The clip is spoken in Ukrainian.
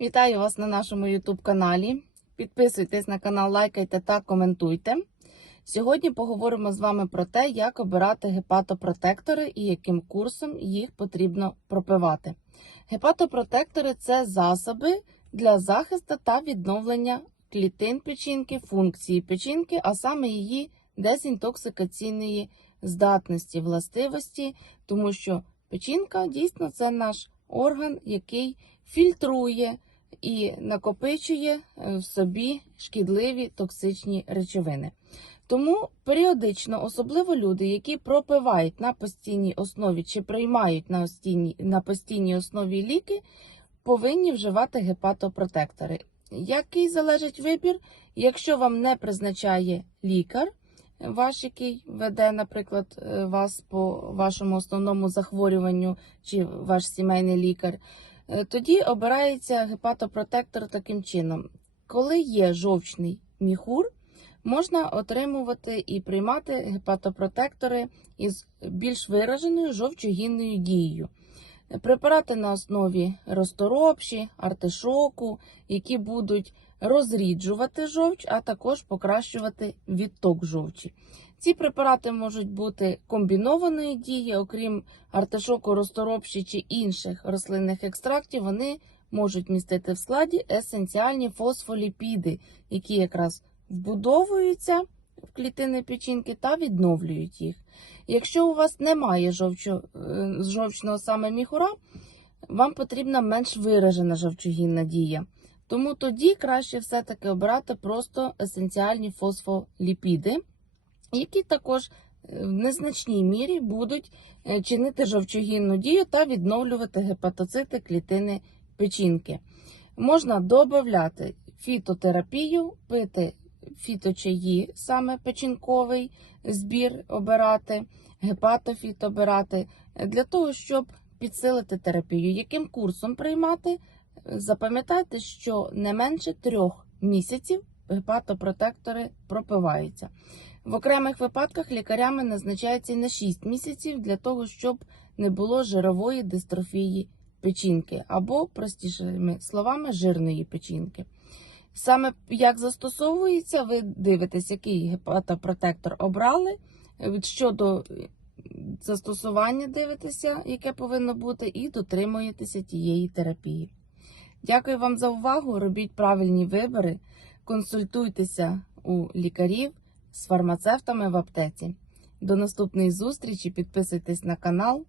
Вітаю вас на нашому YouTube каналі. Підписуйтесь на канал, лайкайте та коментуйте. Сьогодні поговоримо з вами про те, як обирати гепатопротектори і яким курсом їх потрібно пропивати. Гепатопротектори це засоби для захисту та відновлення клітин печінки, функції печінки, а саме її дезінтоксикаційної здатності, властивості, тому що печінка дійсно це наш орган, який фільтрує і накопичує е, в собі шкідливі токсичні речовини. Тому періодично, особливо люди, які пропивають на постійній основі чи приймають на постійній, на постійній основі ліки, повинні вживати гепатопротектори. Який залежить вибір, якщо вам не призначає лікар, ваш, який веде, наприклад, е, вас по вашому основному захворюванню, чи ваш сімейний лікар, е, тоді обирається гепатопротектор таким чином. Коли є жовчний міхур, можна отримувати і приймати гепатопротектори із більш вираженою жовчогінною дією. Препарати на основі розторопші, артишоку, які будуть розріджувати жовч, а також покращувати відток жовчі. Ці препарати можуть бути комбінованої дії, окрім артишоку, розторопші чи інших рослинних екстрактів, вони можуть містити в складі есенціальні фосфоліпіди, які якраз вбудовуються в клітини печінки та відновлюють їх. Якщо у вас немає жовчо, е, жовчного саме міхура, вам потрібна менш виражена жовчогінна дія. Тому тоді краще все-таки обирати просто есенціальні фосфоліпіди, які також е, в незначній мірі будуть е, чинити жовчогінну дію та відновлювати гепатоцити клітини печінки. Можна додати фітотерапію, пити фіточаї, саме печінковий збір обирати, гепатофіт обирати, для того, щоб підсилити терапію. Яким курсом приймати? Запам'ятайте, що не менше трьох місяців гепатопротектори пропиваються. В окремих випадках лікарями назначається на 6 місяців для того, щоб не було жирової дистрофії печінки або, простішими словами, жирної печінки. Саме як застосовується, ви дивитесь, який гепатопротектор обрали. Щодо застосування дивитеся, яке повинно бути, і дотримуєтеся тієї терапії. Дякую вам за увагу. Робіть правильні вибори, консультуйтеся у лікарів з фармацевтами в аптеці. До наступної зустрічі. Підписуйтесь на канал.